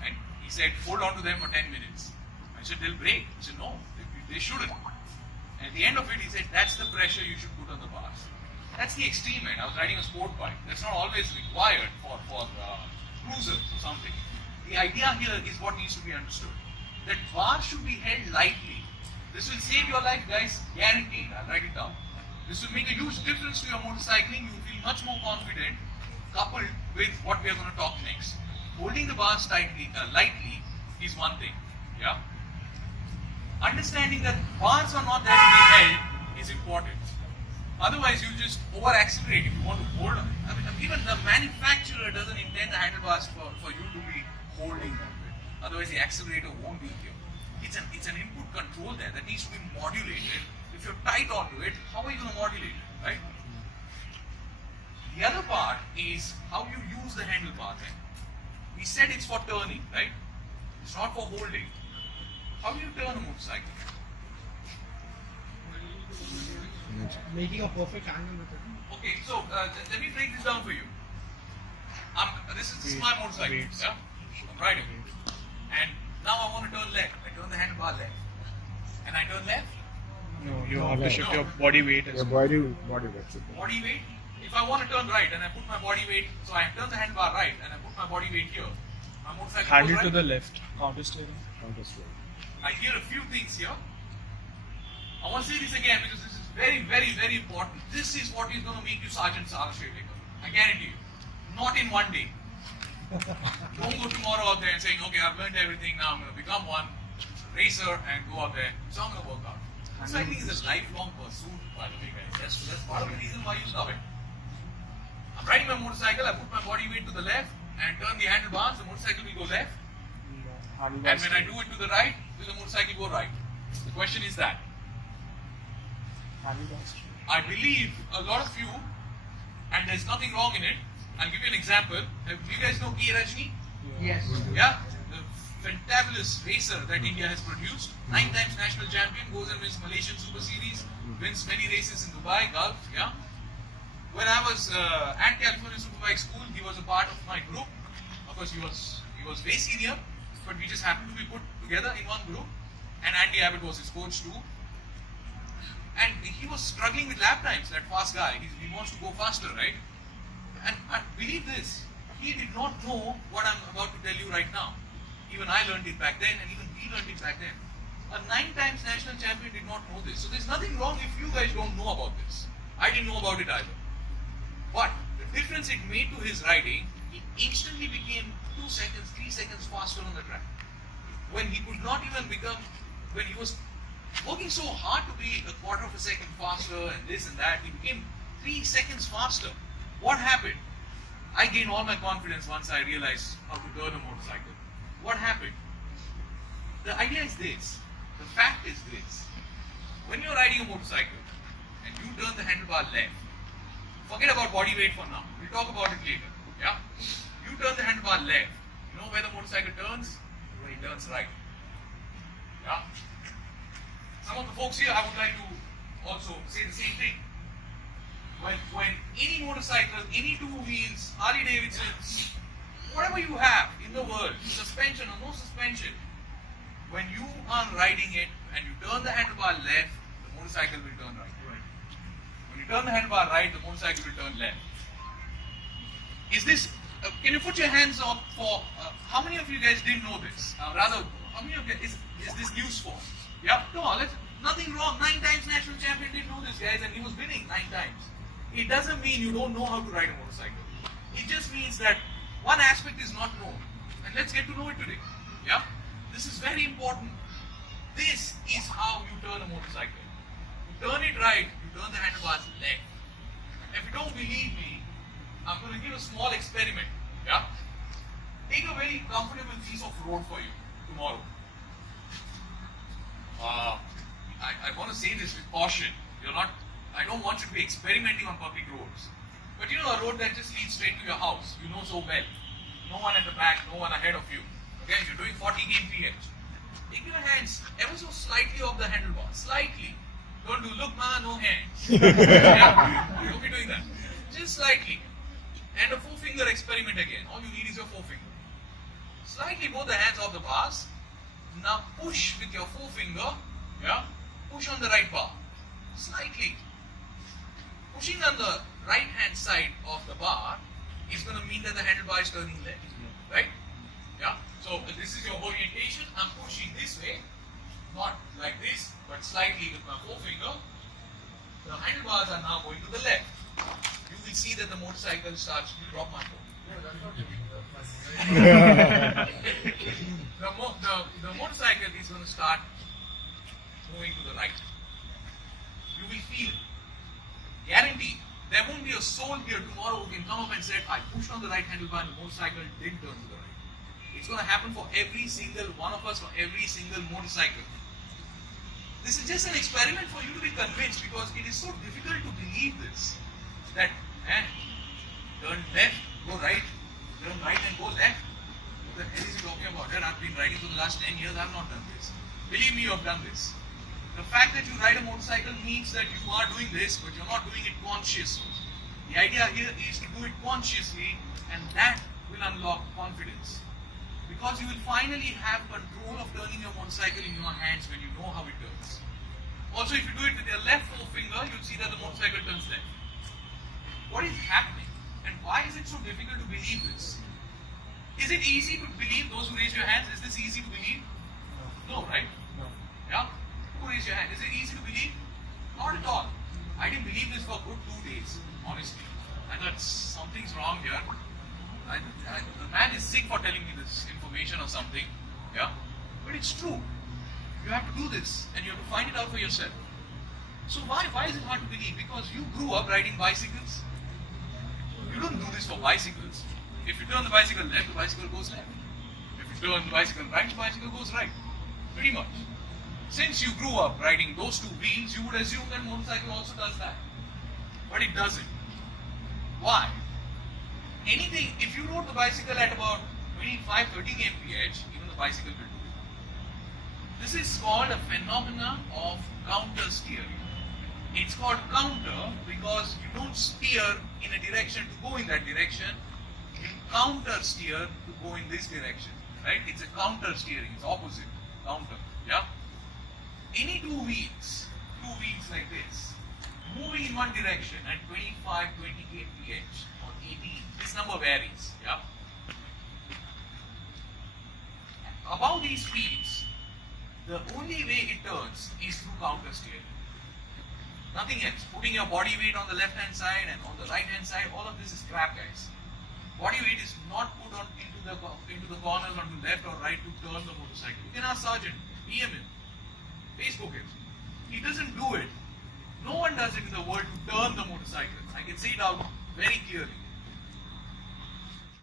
And he said, hold on to them for 10 minutes. I said, they'll break. He said, no, they shouldn't. And at the end of it, he said, that's the pressure you should put on the bars. That's the extreme end. I was riding a sport bike. That's not always required for cruisers or something. The idea here is what needs to be understood. That bars should be held lightly. This will save your life, guys. Guaranteed. I'll write it down. This will make a huge difference to your motorcycling. You will feel much more confident, coupled with what we are going to talk next. Holding the bars lightly is one thing. Yeah. Understanding that bars are not there to be held is important. Otherwise, you just over-accelerate if you want to hold on. I mean, even the manufacturer doesn't intend the handlebars for you to be holding them. Otherwise, the accelerator won't be here. It's an input control there that needs to be modulated. If you're tight onto it, how are you going to modulate it, right? The other part is how you use the handlebar then. We said it's for turning, right? It's not for holding. How do you turn a motorcycle? Making a perfect angle with it. Okay, so let me break this down for you. This is my motorcycle, yeah? I'm riding. And now I want to turn left. I turn the handlebar left. And I turn left. No, you have to shift your body weight as Your well. body weight. Body weight. If I want to turn right and I put my body weight, so I turn the handlebar right and I put my body weight here, my motorcycle Handle goes to right. the left. Counter steering. I hear a few things here. I want to say this again because this is very, very, very important. This is what is going to make you Sergeant Sarah Shaylaker. I guarantee you. Not in one day. Don't go tomorrow out there and saying, okay, I've learned everything, now I'm going to become one racer and go out there. It's not going to work out. Cycling is a lifelong pursuit, by the way, guys. That's part of the reason why you love it. I'm riding my motorcycle, I put my body weight to the left and turn the handlebars, the motorcycle will go left. And when I do it to the right, will the motorcycle go right? The question is that. I believe a lot of you, and there's nothing wrong in it. I'll give you an example. Do you guys know K. Rajni? Yes. Yeah? The fantabulous racer that India has produced. 9 times national champion, goes and wins Malaysian Super Series, wins many races in Dubai, Gulf, yeah? When I was at California Superbike School, he was a part of my group. Of course, he was way senior, but we just happened to be put together in one group. And Andy Abbott was his coach too. And he was struggling with lap times, that fast guy. He wants to go faster, right? And believe this, he did not know what I'm about to tell you right now. Even I learned it back then, and even we learned it back then. A 9 times national champion did not know this. So there's nothing wrong if you guys don't know about this. I didn't know about it either. But the difference it made to his riding, he instantly became 2 seconds, 3 seconds faster on the track. When he could not even become, when he was working so hard to be a quarter of a second faster and this and that, he became 3 seconds faster. What happened? I gained all my confidence once I realized how to turn a motorcycle. What happened? The idea is this. The fact is this. When you're riding a motorcycle and you turn the handlebar left, forget about body weight for now. We'll talk about it later. Yeah? You turn the handlebar left. You know where the motorcycle turns? It turns right. Yeah? Some of the folks here, I would like to also say the same thing. When any motorcycle, any 2 wheels, Harley Davidsons, whatever you have in the world, suspension or no suspension, when you are riding it and you turn the handlebar left, the motorcycle will turn right. When you turn the handlebar right, the motorcycle will turn left. Is this, can you put your hands up for, how many of you guys didn't know this? Rather, how many of you, is this news for? Yeah, come on, nothing wrong. 9 times national champion didn't know this, guys, and he was winning 9 times. It doesn't mean you don't know how to ride a motorcycle. It just means that one aspect is not known. And let's get to know it today. Yeah? This is very important. This is how you turn a motorcycle. You turn it right, you turn the handlebars left. If you don't believe me, I'm going to give a small experiment. Yeah? Take a very comfortable piece of road for you tomorrow. I want to say this with caution. I don't want you to be experimenting on public roads. But you know, a road that just leads straight to your house, you know so well. No one at the back, no one ahead of you. Okay, you're doing 40 kmph. Take your hands ever so slightly off the handlebar. Slightly. Don't do, look man, no hands. Yeah? Don't be doing that. Just slightly. And a forefinger experiment again. All you need is your forefinger. Slightly both the hands off the bars. Now push with your forefinger. Yeah? Push on the right bar. Slightly. Pushing on the right hand side of the bar is going to mean that the handlebar is turning left. Right? Yeah? So this is your orientation. I'm pushing this way. Not like this, but slightly with my forefinger. The handlebars are now going to the left. You will see that the motorcycle starts to drop my phone. The motorcycle is going to start moving to the right. You will feel it. Guaranteed. There won't be a soul here tomorrow who can come up and say, I pushed on the right handlebar and the motorcycle didn't turn to the right. It's going to happen for every single one of us, for every single motorcycle. This is just an experiment for you to be convinced, because it is so difficult to believe this. That turn left, go right, turn right and go left. What the hell is he talking about? I've been riding for the last 10 years, I've not done this. Believe me, you have done this. The fact that you ride a motorcycle means that you are doing this, but you're not doing it consciously. The idea here is to do it consciously, and that will unlock confidence. Because you will finally have control of turning your motorcycle in your hands when you know how it turns. Also, if you do it with your left forefinger, you'll see that the motorcycle turns left. What is happening? And why is it so difficult to believe this? Is it easy to believe? Those who raise your hands, is this easy to believe? No, right? No. Yeah? Who raised your hand? Is it easy to believe? Not at all. I didn't believe this for a good 2 days, honestly. I thought something's wrong here. The man is sick for telling me this information or something. Yeah? But it's true. You have to do this and you have to find it out for yourself. So why is it hard to believe? Because you grew up riding bicycles. You don't do this for bicycles. If you turn the bicycle left, the bicycle goes left. If you turn the bicycle right, the bicycle goes right. Pretty much. Since you grew up riding those two wheels, you would assume that motorcycle also does that. But it doesn't. Why? Anything, if you rode the bicycle at about 25-30 kmph, even the bicycle will do it. This is called a phenomena of counter steering. It's called counter because you don't steer in a direction to go in that direction. You counter steer to go in this direction. Right? It's a counter steering. It's opposite. Counter. Yeah? Any two wheels like this, moving in one direction at 25-20 kmph or 18, this number varies. Yeah? Above these speeds, the only way it turns is through counter steering. Nothing else. Putting your body weight on the left hand side and on the right hand side, all of this is crap, guys. Body weight is not put on into the corners on the left or right to turn the motorcycle. You can ask Sergeant, PM him, Facebook him. He doesn't do it. No one does it in the world to turn the motorcycle. I can say it out very clearly.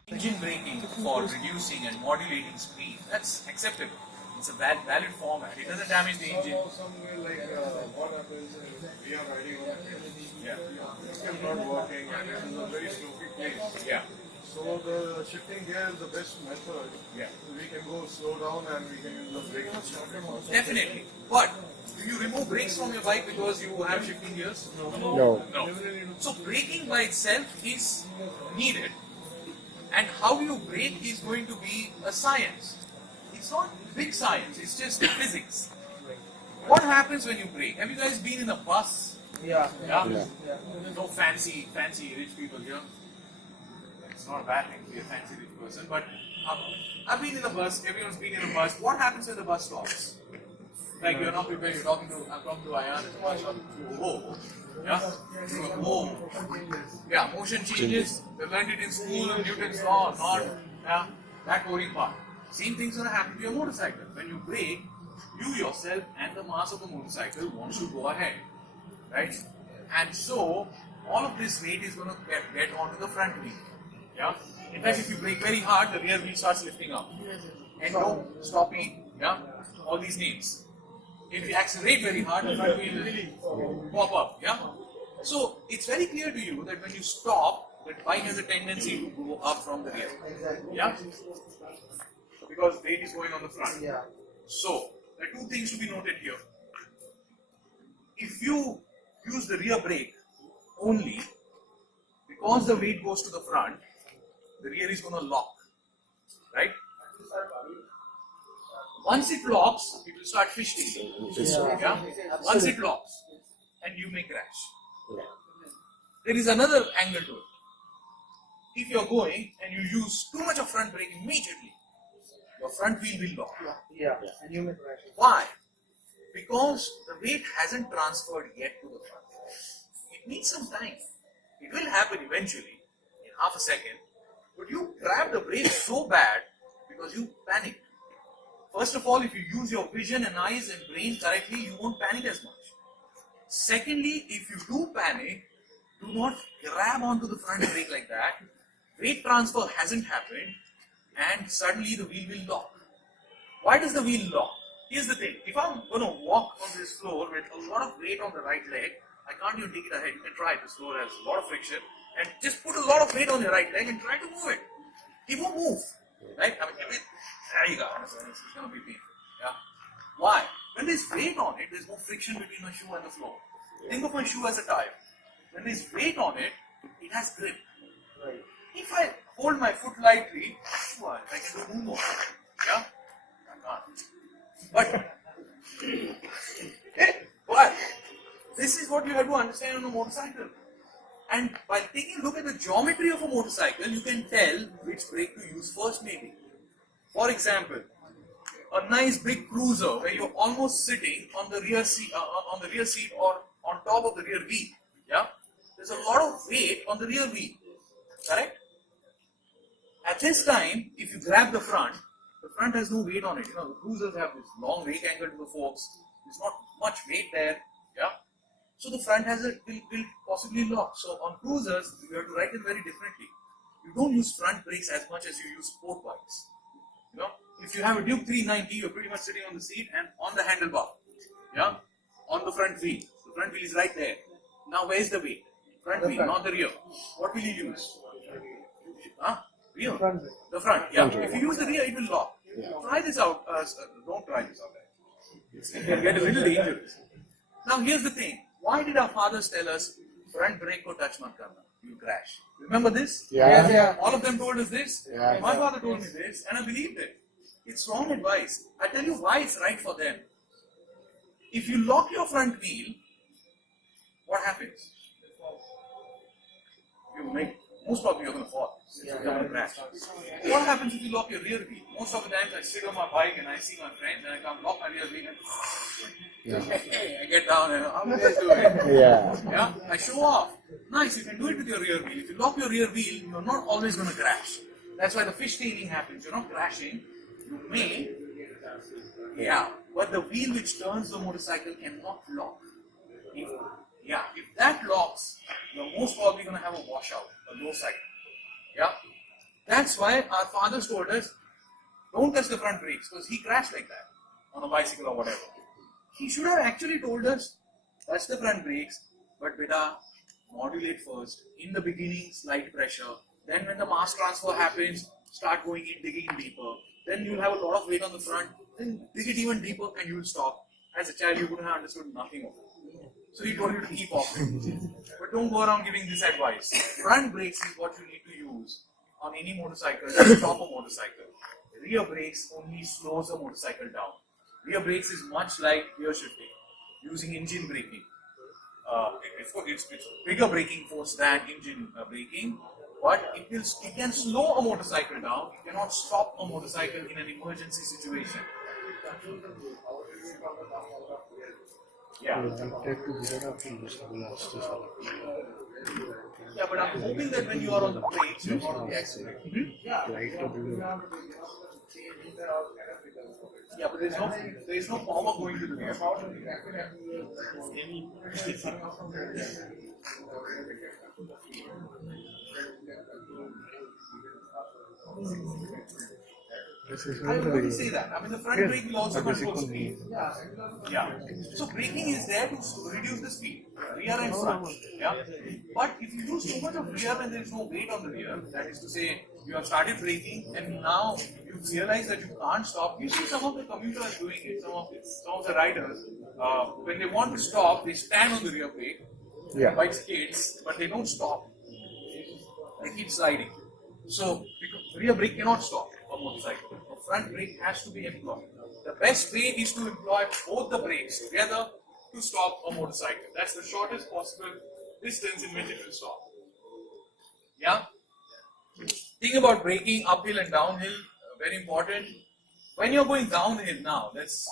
Engine braking for reducing and modulating speed, that's acceptable. It's a valid format. It doesn't damage the engine. Somewhere like what happens is we are riding on a hill. Yeah. It's not working and it is a very slopey place. Yeah. So the shifting gear is the best method. Yeah. We can go slow down and we can use the brake. Definitely. But do you remove brakes from your bike because you have shifting gears? No. No. So braking by itself is needed. And how you brake is going to be a science. It's not big science, it's just physics. What happens when you brake? Have you guys been in a bus? Yeah. Yeah? No fancy rich people here. It's not a bad thing to be a fancy rich person, but I've been in a bus, everyone's been in a bus. What happens when the bus stops? Like you're not prepared, I'm talking to Jaan, and the bus stops. Whoa. Yeah? Whoa. Yeah, motion changes. We learned it in school, Newton's law, not. Yeah? That boring part. Same thing's going to happen to your motorcycle. When you brake, you yourself and the mass of the motorcycle wants to go ahead. Right? And so, all of this weight is going to get onto the front wheel. Yeah? In fact, if you brake very hard, the rear wheel starts lifting up. Endo, stoppy, yeah, all these names. If you accelerate very hard, the front wheel will pop up, yeah. So it's very clear to you that when you stop, the bike has a tendency to go up from the rear, yeah, because weight is going on the front. Yeah. So there are two things to be noted here. If you use the rear brake only, because the weight goes to the front, the rear is going to lock, right? Once it locks, it will start fishing. Yeah? Once it locks, and you may crash. There is another angle to it. If you're going and you use too much of front brake immediately, your front wheel will lock. Yeah. And you may crash. Why? Because the weight hasn't transferred yet to the front. It needs some time. It will happen eventually, in half a second, but you grab the brake so bad because you panicked. First of all, if you use your vision and eyes and brain correctly, you won't panic as much. Secondly, if you do panic, do not grab onto the front brake like that. Weight transfer hasn't happened and suddenly the wheel will lock. Why does the wheel lock? Here's the thing, if I'm going to walk on this floor with a lot of weight on the right leg, I can't even take it ahead. You can try it. This floor has a lot of friction and just put a lot of weight on your right leg and try to move it. It won't move. Right? I mean, there you go. It's going to be painful. Yeah? Why? When there's weight on it, there's no friction between my shoe and the floor. Think of my shoe as a tire. When there's weight on it, it has grip. Right. If I hold my foot lightly, I can do more. Yeah? I can't. But this is what you have to understand on a motorcycle. And by taking a look at the geometry of a motorcycle, you can tell which brake to use first maybe. For example, a nice big cruiser where you're almost sitting on the rear seat, or on top of the rear wheel. Yeah? There's a lot of weight on the rear wheel. Correct? At this time, if you grab the front has no weight on it. You know, the cruisers have this long rake angle to the forks. There's not much weight there. Yeah? So the front will possibly lock. So on cruisers, you have to write it very differently. You don't use front brakes as much as you use sport bikes. You know, if you have a Duke 390, you're pretty much sitting on the seat and on the handlebar. Yeah? On the front wheel. The front wheel is right there. Now where's the weight? Front wheel, not the rear. What will you use? Rear. The front, yeah. If you use the rear, it will lock. Try this out. Don't try this out. It can get a little dangerous. Now here's the thing. Why did our fathers tell us front brake ko touch mat karna? You crash. Remember this? Yeah. All of them told us this. Yeah. My father told me this, and I believed it. It's wrong advice. I tell you why it's right for them. If you lock your front wheel, what happens? Most probably you're going to fall. You're going to crash. What happens if you lock your rear wheel? Most of the times I sit on my bike and I see my friends and I come lock my rear wheel and hey, I get down and how do you guys doing? Yeah. I show off. Nice, you can do it with your rear wheel. If you lock your rear wheel, you're not always going to crash. That's why the fishtailing happens. You're not crashing. You may, but the wheel which turns the motorcycle cannot lock. If that locks, you're most probably going to have a washout, a low side. Yeah? That's why our fathers told us, don't touch the front brakes, because he crashed like that on a bicycle or whatever. He should have actually told us, touch the front brakes, but beta, modulate first. In the beginning, slight pressure. Then when the mass transfer happens, start going in, digging in deeper. Then you'll have a lot of weight on the front. Then dig it even deeper and you'll stop. As a child, you wouldn't have understood nothing of it. So he told you to keep off it. But don't go around giving this advice. Front brakes is what you need to use on any motorcycle to stop a motorcycle. Rear brakes only slows a motorcycle down. Rear brakes is much like gear shifting, using engine braking. It's bigger braking force than engine braking, but it can slow a motorcycle down. It cannot stop a motorcycle in an emergency situation. Yeah, but I'm hoping that when you are on the brakes, you're not on the accelerator. Yeah, but there is no power going to the rear. I will only say that. I mean, the front brake will also control speed. Yeah. So braking is there to reduce the speed, rear and front. Yeah. But if you use too much of rear and there is no weight on the rear, that is to say, you have started braking and now you realize that you can't stop. You see some of the commuters doing it. Some of the riders, when they want to stop, they stand on the rear brake, like skates, but they don't stop. They keep sliding. So rear brake cannot stop a motorcycle. The front brake has to be employed. The best way is to employ both the brakes together to stop a motorcycle. That's the shortest possible distance in which it will stop. Yeah? Think about braking uphill and downhill, very important. When you're going downhill now, let's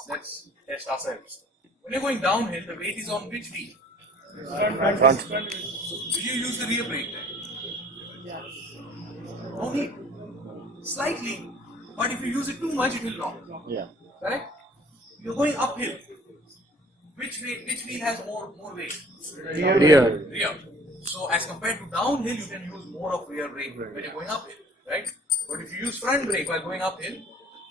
test ourselves. When you're going downhill, the weight is on which wheel? Front. Will you use the rear brake then? Only slightly, but if you use it too much, it will lock. Yeah. Correct? You're going uphill. Which wheel has more weight? Rear. So as compared to downhill, you can use more of rear brake when you're going uphill, right? But if you use front brake while going uphill,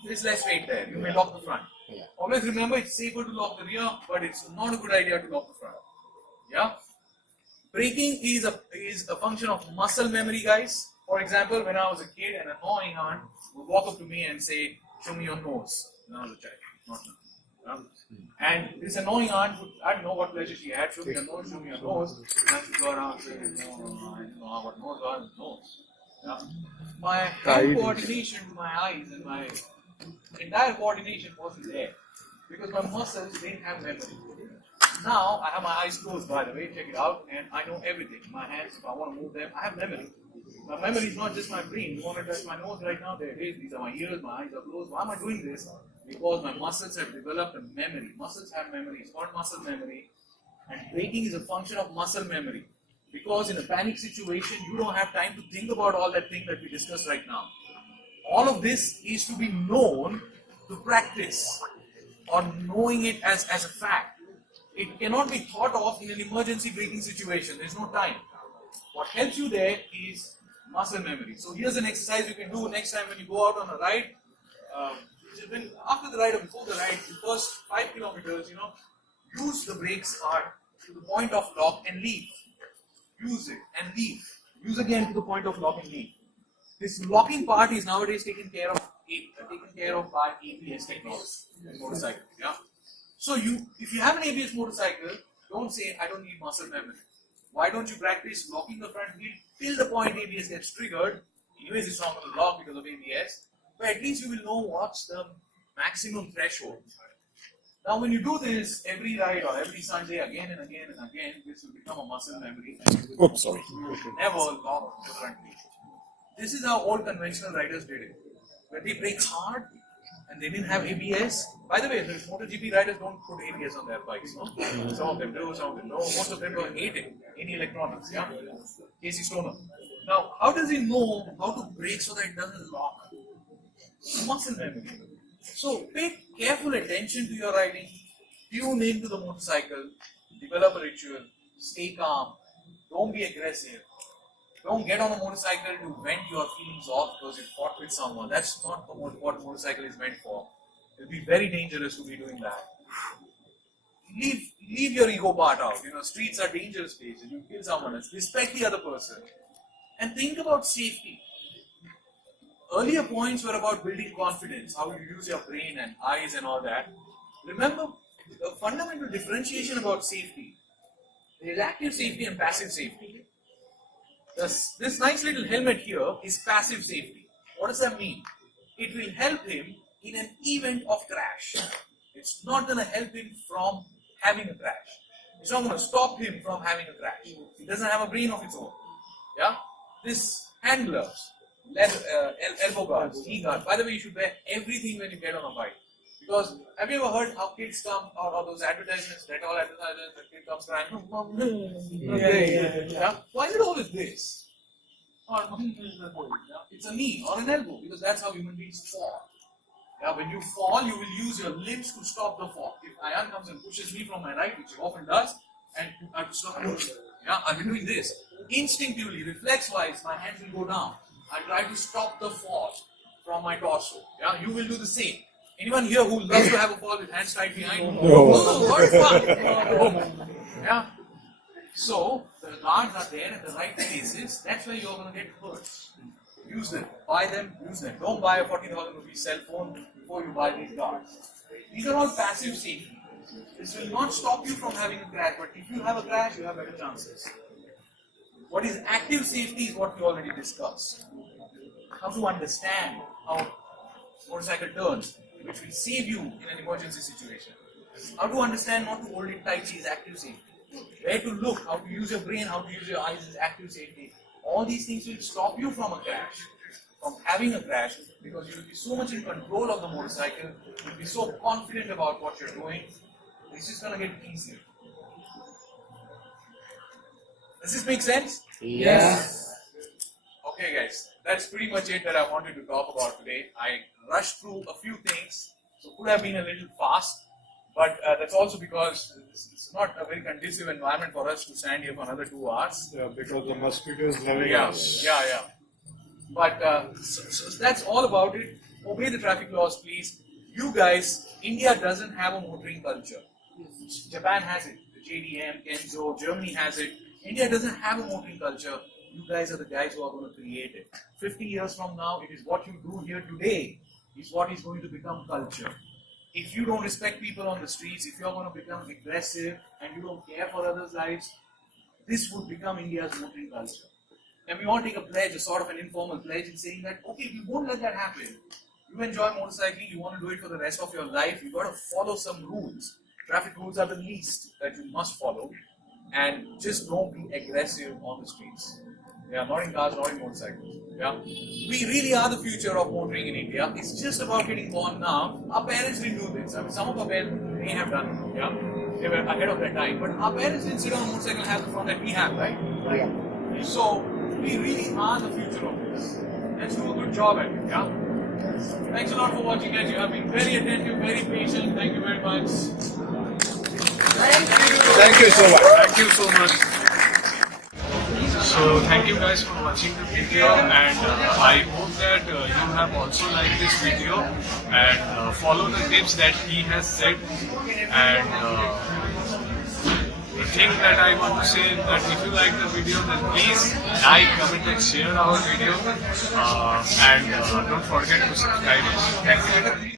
there is less weight there. You may lock the front. Yeah. Always remember, it's safer to lock the rear, but it's not a good idea to lock the front. Yeah. Braking is a function of muscle memory, guys. For example, when I was a kid, an annoying aunt would walk up to me and say, "Show me your nose." When I was a child, not now. And this annoying aunt would, I don't know what pleasure she had, show me your nose, show me your nose. And I should go around saying, no, I don't know what nose was, nose. Yeah. My hand coordination with my eyes and my entire coordination wasn't there because my muscles didn't have memory. Now I have my eyes closed, by the way, check it out, and I know everything. My hands, if I want to move them, I have memory. My memory is not just my brain. You want to touch my nose right now? There it is. These are my ears, my eyes are closed. Why am I doing this? Because my muscles have developed a memory. Muscles have memory. It's called muscle memory. And braking is a function of muscle memory. Because in a panic situation, you don't have time to think about all that thing that we discussed right now. All of this is to be known to practice or knowing it as a fact. It cannot be thought of in an emergency braking situation. There's no time. What helps you there is muscle memory. So here's an exercise you can do next time when you go out on a ride. After the ride or before the ride, the first 5 kilometers, use the brakes hard to the point of lock and leave. Use it and leave. Use again to the point of lock and leave. This locking part is nowadays taken care of by ABS technology in motorcycle. Yeah. So if you have an ABS motorcycle, don't say I don't need muscle memory. Why don't you practice locking the front wheel till the point ABS gets triggered? Anyways, it's not going to lock because of ABS. But at least you will know what's the maximum threshold. Now when you do this every ride or every Sunday again and again and again, this will become a muscle memory. Oops, sorry. You will never lock the front wheel. This is how old conventional riders did it. When they brake hard and they didn't have ABS. By the way, the MotoGP riders don't put ABS on their bikes, no? Some of them do, some of them don't. Most of them don't hate it. Any electronics, yeah? Casey Stoner. Now, how does he know how to brake so that it doesn't lock? Muscle memory. So pay careful attention to your riding, tune into the motorcycle, develop a ritual, stay calm, don't be aggressive, don't get on a motorcycle to vent your feelings off because you fought with someone. That's not what motorcycle is meant for. It will be very dangerous to be doing that. Leave your ego part out. Streets are dangerous places. You kill someone else. Respect the other person. And think about safety. Earlier points were about building confidence, how you use your brain and eyes and all that. Remember the fundamental differentiation about safety. There is active safety and passive safety. This nice little helmet here is passive safety. What does that mean? It will help him in an event of crash. It's not going to help him from having a crash. It's not going to stop him from having a crash. It doesn't have a brain of its own. Yeah? This hand gloves, elbow guards, knee guards. By the way, you should wear everything when you get on a bike. Because have you ever heard how kids come out of those advertisements, that all advertisements, the kid comes crying, yeah? Why is it always this? Or it's a knee or an elbow, because that's how human beings fall. Yeah, when you fall, you will use your limbs to stop the fall. If Ayan comes and pushes me from my right, which he often does, and I have to stop. Yeah, I've been doing this. Instinctively, reflex-wise, my hands will go down. I try to stop the fall from my torso. Yeah, you will do the same. Anyone here who loves to have a fall with hands tied behind? No, what fun! Yeah. So, the guards are there at the right places. That's where you're going to get hurt. Use them. Buy them, use them. Don't buy a 40,000 rupee cell phone before you buy these guards. These are all passive safety. This will not stop you from having a crash, but if you have a crash, you have better chances. What is active safety is what we already discussed. How to understand how motorcycle turns, which will save you in an emergency situation. How to understand not to hold it tightly is active safety. Where to look, how to use your brain, how to use your eyes is active safety. All these things will stop you from a crash, from having a crash, because you will be so much in control of the motorcycle, you will be so confident about what you're doing. This is going to get easier. Does this make sense? Yes. Okay guys, that's pretty much it that I wanted to talk about today. I rushed through a few things, so could have been a little fast, but that's also because it's not a very conducive environment for us to stand here for another 2 hours. Yeah, because the mosquitoes loving Yeah, us. yeah. But so that's all about it. Obey the traffic laws, please. You guys, India doesn't have a motoring culture. Japan has it. The JDM, Kenzo, Germany has it. India doesn't have a motoring culture. You guys are the guys who are going to create it. 50 years from now, it is what you do here today is what is going to become culture. If you don't respect people on the streets, if you're going to become aggressive and you don't care for others' lives, this would become India's motoring culture. And we want to take a pledge, a sort of an informal pledge in saying that, okay, we won't let that happen. You enjoy motorcycling, you want to do it for the rest of your life, you've got to follow some rules. Traffic rules are the least that you must follow. And just don't be aggressive on the streets. Yeah, not in cars, not in motorcycles. Yeah, we really are the future of motoring in India. It's just about getting born now. Our parents didn't do this. I mean, some of our parents may have done it. Yeah, they were ahead of their time. But our parents didn't sit on a motorcycle and have the fun that we have, right? Yeah. So we really are the future of this. Let's do a good job at it. Yeah. Thanks a lot for watching, guys. You have been very attentive, very patient. Thank you very much. Thank you so much. Thank you so much. So thank you guys for watching the video, and I hope that you have also liked this video and follow the tips that he has said. And the thing that I want to say is that if you like the video, then please like, comment and share our video, and don't forget to subscribe. Thank you.